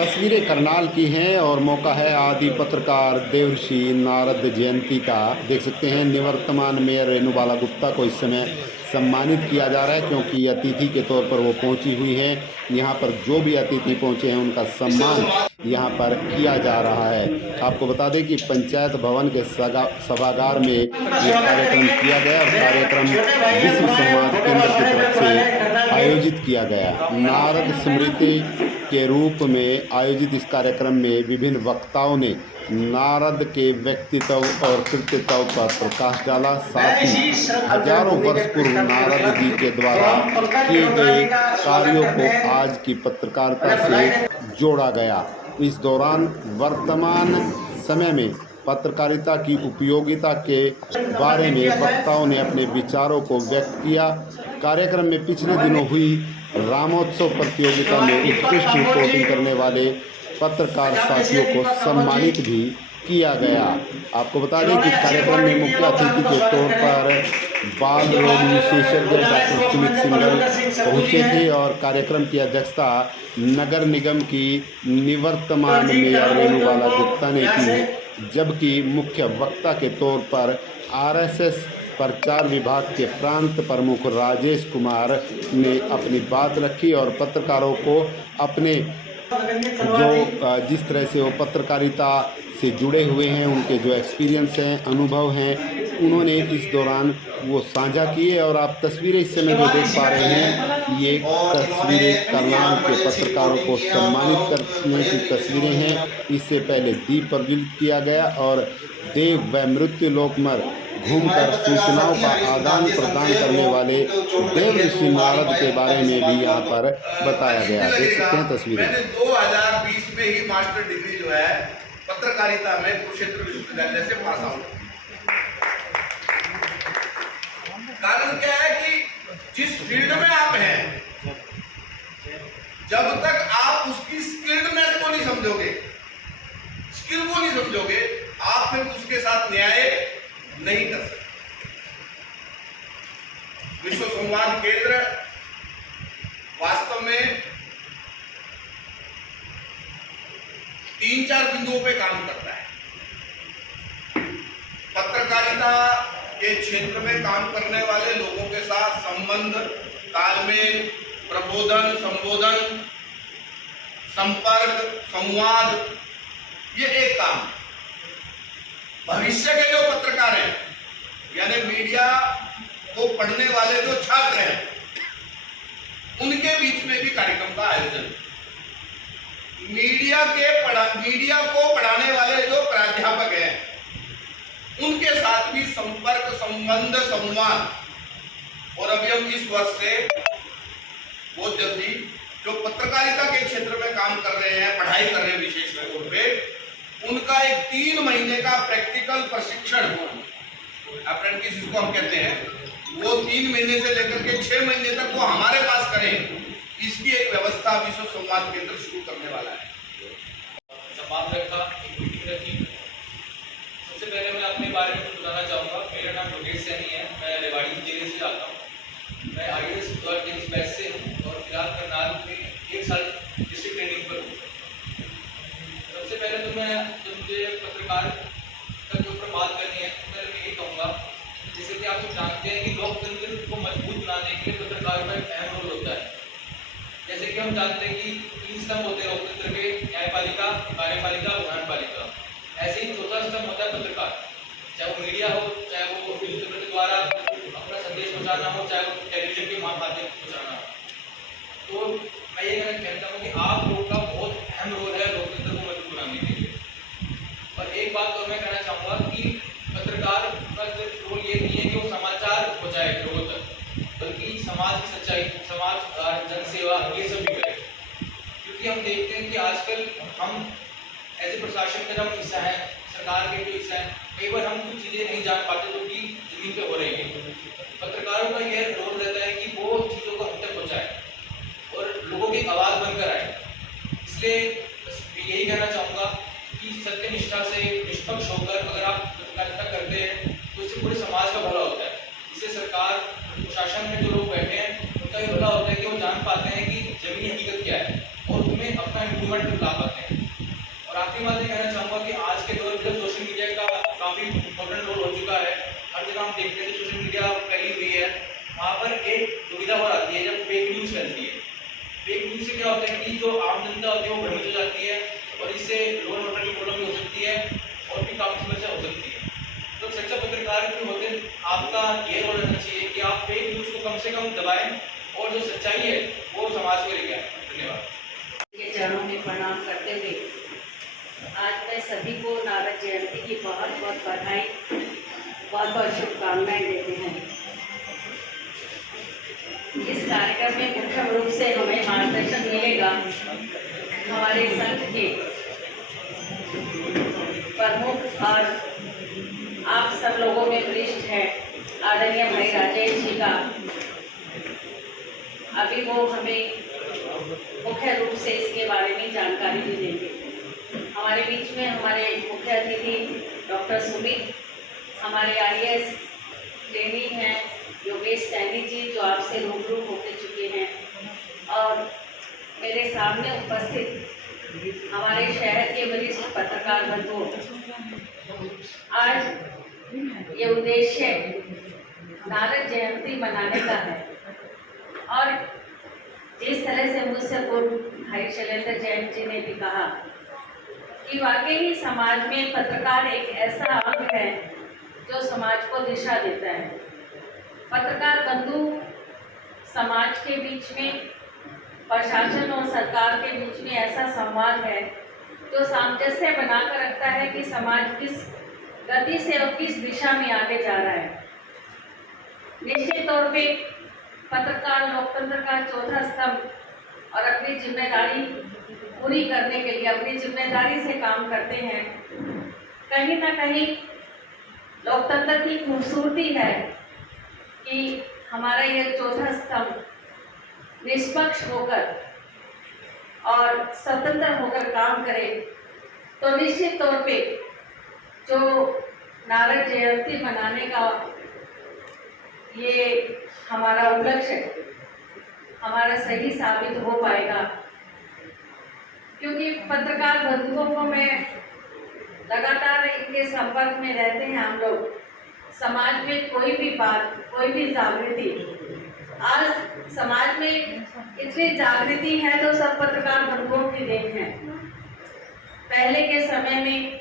तस्वीरें करनाल की हैं और मौका है आदि पत्रकार देवर्षि नारद जयंती का। देख सकते हैं निवर्तमान मेयर रेणुबाला गुप्ता को इस समय सम्मानित किया जा रहा है, क्योंकि अतिथि के तौर पर वो पहुंची हुई हैं। यहाँ पर जो भी अतिथि पहुंचे हैं उनका सम्मान यहाँ पर किया जा रहा है। आपको बता दें कि पंचायत भवन के सभागार में ये कार्यक्रम किया गया और कार्यक्रम विश्व संवाद केंद्र की तरफ से आयोजित किया गया। नारद स्मृति के रूप में आयोजित इस कार्यक्रम में विभिन्न वक्ताओं ने नारद के व्यक्तित्व और कृतित्व पर प्रकाश डाला। साथ ही हजारों वर्ष पूर्व नारद जी के द्वारा किए गए कार्यों को आज की पत्रकारिता से जोड़ा गया। इस दौरान वर्तमान समय में पत्रकारिता की उपयोगिता के बारे में वक्ताओं ने अपने विचारों को व्यक्त किया। कार्यक्रम में पिछले दिनों हुई रामोत्सव प्रतियोगिता में उत्कृष्ट रिपोर्टिंग करने वाले पत्रकार साथियों को सम्मानित भी किया गया। आपको बता दें कि कार्यक्रम में मुख्य अतिथि के तौर पर बाल रोग विशेषज्ञ डॉक्टर सुमित सिंघल पहुंचे थे और कार्यक्रम की अध्यक्षता नगर निगम की निवर्तमान मेयर रेणुबाला गुप्ता ने की, जबकि मुख्य वक्ता के तौर पर आरएसएस प्रचार विभाग के प्रांत प्रमुख राजेश कुमार ने अपनी बात रखी और पत्रकारों को अपने जिस तरह से वो पत्रकारिता से जुड़े हुए हैं, उनके जो एक्सपीरियंस हैं, अनुभव हैं, उन्होंने इस दौरान वो साझा किए। और आप तस्वीरें इस समय जो देख पा रहे हैं, ये तस्वीरें करनाल के पत्रकारों को सम्मानित करने की तस्वीरें हैं। इससे पहले दीप प्रज्वलित किया गया और देव व मृत्यु लोक में घूमकर सूचनाओं का आदान प्रदान करने वाले देवर्षि नारद के बारे में भी यहाँ पर बताया गया। देख सकते हैं तस्वीरें। मैंने 2020 में ही मास्टर डिग्री जो है पत्रकारिता में कुरुक्षेत्र विश्वविद्यालय से पास आउट। कारण क्या है कि जिस फील्ड में आप हैं, जब तक आप उसकी स्किल्डनेस को नहीं समझोगे, स्किल को नहीं समझोगे, आप फिर उसके साथ न्याय नहीं कर सकते। विश्व संवाद केंद्र वास्तव में 3-4 बिंदुओं पे काम करता है। पत्रकारिता के क्षेत्र में काम करने वाले लोगों के साथ संबंध, तालमेल, प्रबोधन, संबोधन, संपर्क, संवाद, ये एक काम। भविष्य के जो पत्रकार हैं, यानी मीडिया को पढ़ने वाले जो छात्र हैं, उनके बीच में भी कार्यक्रम का आयोजन। मीडिया को पढ़ाने वाले जो प्राध्यापक हैं, उनके साथ भी संपर्क, संबंध, संवाद। और अभी हम इस वर्ष से बहुत जल्दी जो पत्रकारिता के क्षेत्र में काम कर रहे हैं, पढ़ाई कर रहे हैं विशेष तौर पे, उनका एक 3 महीने का प्रैक्टिकल प्रशिक्षण, अप्रेंटिस जिसको हम कहते हैं, वो 3 महीने से लेकर के 6 महीने तक वो हमारे पास करें, इसकी एक व्यवस्था विश्व संवाद केंद्र शुरू करने वाला है। सबसे पहले मैं अपने बारे में बताना चाहूँगा। मेरा नाम योगेश सैनी है, मैं रेवाड़ी जिले से आता हूँ। मैं आईएएस बैच से हूँ और फिलहाल करनाल में 1 साल डिस्ट्रिक्ट ट्रेनिंग पर हूँ। सबसे पहले तो मैं मुझे पत्रकार के ऊपर बात करनी है, तो मैं यही कहूँगा, जैसे कि आप सब जानते हैं कि लोकतंत्र को मजबूत बनाने के लिए पत्रकारों का एक अहम रोल होता है। जैसे कि हम जानते हैं कि 3 स्तंभ होते हैं लोकतंत्र के, न्यायपालिका, कार्यपालिका, विधानपालिका। ऐसे ही चौथा स्तंभ होता है पत्रकार, चाहे वो मीडिया हो, चाहे वो न्यूज़पेपर के द्वारा अपना संदेश पहुँचाना हो, चाहे वो टेलीविजन के माध्यम से पहुँचाना हो। तो मैं ये कहता हूँ कि आप लोग का बहुत अहम रोल है लोकतंत्र को मजबूत बनाने के लिए। और एक बात और मैं कहना चाहूँगा कि पत्रकार का सिर्फ रोल ये नहीं है कि वो समाचार पहुँचाए लोगों तक, बल्कि समाज की सच्चाई, समाज जनसेवा, ये सब भी करें। क्योंकि हम देखते हैं कि आजकल हम ऐसे प्रशासन का जब हिस्सा है, सरकार के जो हिस्सा है, कई बार हम कुछ चीज़ें नहीं जान पाते जो कि जमीन पे हो रही है। पत्रकारों का यह रोल रहता है कि वो चीज़ों को हम तक पहुँचाए और लोगों की आवाज़ बनकर आए। इसलिए यही कहना चाहूँगा कि सत्यनिष्ठा से, निष्पक्ष होकर अगर आप पत्रकारिता करते हैं तो इससे पूरे समाज का भला होता है। इससे सरकार, प्रशासन में जो लोग बैठे हैं, उनका भी भला होता है कि वो जान पाते हैं कि जमीनी हकीकत क्या है और उनमें अपना इम्प्रूवमेंट ला पाते हैं। आखिरी बात ये कहना चाहूँगा कि आज के दौर में सोशल मीडिया का काफ़ी इम्पोर्टेंट रोल हो चुका है। हर जगह हम देखते हैं कि सोशल मीडिया फैली हुई है, वहाँ पर एक दुविधा और आती है जब फेक न्यूज़ फैलती है। फेक न्यूज़ से क्या होता है कि जो आम जनता होती है वो भ्रमित हो जाती है और इससे लॉ एंड ऑर्डर की प्रॉब्लम भी हो सकती है और भी काफ़ी समस्या हो सकती है। तो सच्चा पत्रकार के होते आपका ये रोल रहना चाहिए कि आप फेक न्यूज़ को कम से कम दबाएं और जो सच्चाई है वो समाज को लेके आए। धन्यवाद। के चरणों में प्रणाम करते हुए आज मैं सभी को नारद जयंती की बहुत बहुत बधाई, बहुत बहुत शुभकामनाएं देते हैं। इस कार्यक्रम में मुख्य रूप से हमें मार्गदर्शन मिलेगा हमारे संघ के प्रमुख और आप सब लोगों में वरिष्ठ हैं आदरणीय भाई राजेश जी का। अभी वो हमें मुख्य रूप से इसके बारे में जानकारी भी देंगे। हमारे बीच में हमारे मुख्य अतिथि डॉक्टर सुमित, हमारे IAS ट्रेनी हैं योगेश सैनी जी जो आपसे रूबरू होके चुके हैं, और मेरे सामने उपस्थित हमारे शहर के वरिष्ठ पत्रकार बंधुओं। आज ये उद्देश्य नारद जयंती मनाने का है और जिस तरह से मुझसे पूर्व भाई शैलेंद्र जैन जी ने भी कहा कि वाकई ही समाज में पत्रकार एक ऐसा अंग है जो समाज को दिशा देता है। पत्रकार बंधु समाज के बीच में, प्रशासन और सरकार के बीच में ऐसा संवाद है जो सामंजस्य बनाकर रखता है कि समाज किस गति से और किस दिशा में आगे जा रहा है। निश्चित तौर पे पत्रकार लोकतंत्र का चौथा स्तंभ और अपनी जिम्मेदारी पूरी करने के लिए अपनी जिम्मेदारी से काम करते हैं। कहीं ना कहीं लोकतंत्र की खूबसूरती है कि हमारा ये चौथा स्तंभ निष्पक्ष होकर और स्वतंत्र होकर काम करे। तो निश्चित तौर पे जो नारद जयंती मनाने का ये हमारा उपलक्ष्य हमारा सही साबित हो पाएगा, क्योंकि पत्रकार बंधुओं को मैं लगातार इनके संपर्क में रहते हैं। हम लोग समाज में कोई भी बात, कोई भी जागृति, आज समाज में इतनी जागृति है तो सब पत्रकार बंधुओं की देन है। पहले के समय में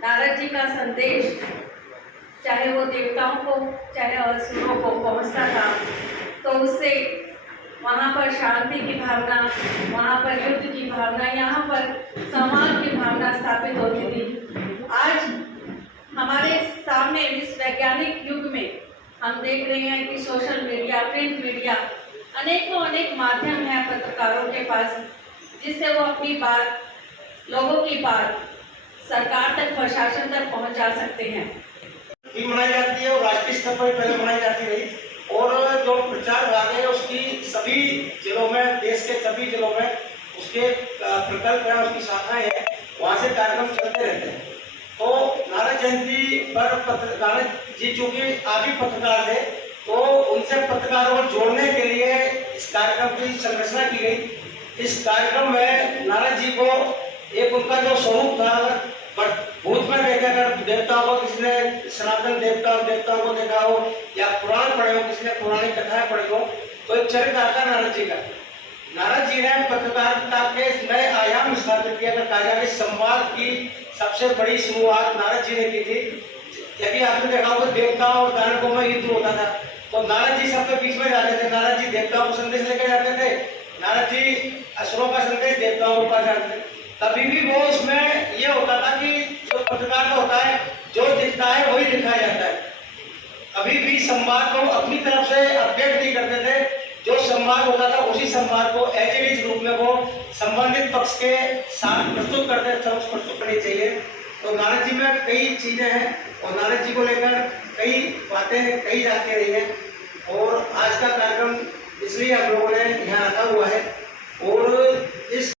नारद जी का संदेश चाहे वो देवताओं को चाहे असुरों को पहुंचता था तो उससे वहाँ पर शांति की भावना, वहाँ पर युद्ध की भावना, यहाँ पर सम्मान की भावना स्थापित होती थी। आज हमारे सामने इस वैज्ञानिक युग में हम देख रहे हैं कि सोशल मीडिया, प्रिंट मीडिया, अनेक माध्यम हैं पत्रकारों के पास जिससे वो अपनी बात, लोगों की बात सरकार तक, प्रशासन तक पहुँचा सकते हैं। मनाई जाती है और राष्ट्रीय स्तर पर पहले मनाई जाती रही, और जो प्रचार भाग है उसकी सभी जिलों में, देश के सभी जिलों में उसके प्रकल्प है, उसकी शाखाएं हैं, वहाँ से कार्यक्रम चलते रहते हैं। तो नारद जयंती पर नारद जी चूँकि आदि पत्रकार थे तो उनसे पत्रकारों को जोड़ने के लिए इस कार्यक्रम की संरचना की गई। इस कार्यक्रम में नारद जी को एक उनका जो स्वरूप था, भूत में देखा, अगर देवताओं को किसी ने सनातन देवताओं को देखा हो या पुराण पढ़े हो, किसी ने पुरानी कथाएं पढ़ी हो, तो एक चरित्र आता नारद जी का। नारद जी ने पत्रकारिता के नए आयाम स्थापित किया। कहा जाए कि संवाद की सबसे बड़ी शुरुआत नारद जी ने की थी। यदि आपने देखा होगा देवताओं और दानवों में युद्ध होता था तो नारद जी सबके बीच में जाते थे। नारद जी देवताओं को संदेश लेके जाते थे, नारद जी असुरों का संदेश देवताओं को पास जाते थे। कभी भी वो उसमें ये होता था कि जो पत्रकार का होता है, जो दिखता है वही दिखाया जाता है। कभी भी संवाद को अपनी तरफ से अपडेट नहीं करते थे। जो संवाद होता था उसी संवाद को एज इट इज रूप में वो संबंधित पक्ष के साथ प्रस्तुत करते थे, प्रस्तुत करनी चाहिए। तो नारद जी में कई चीजें हैं और नारद जी को लेकर कई बातें कही जाती रही हैं, और आज का कार्यक्रम इसलिए हम लोगों ने यहाँ रखा हुआ है। और इस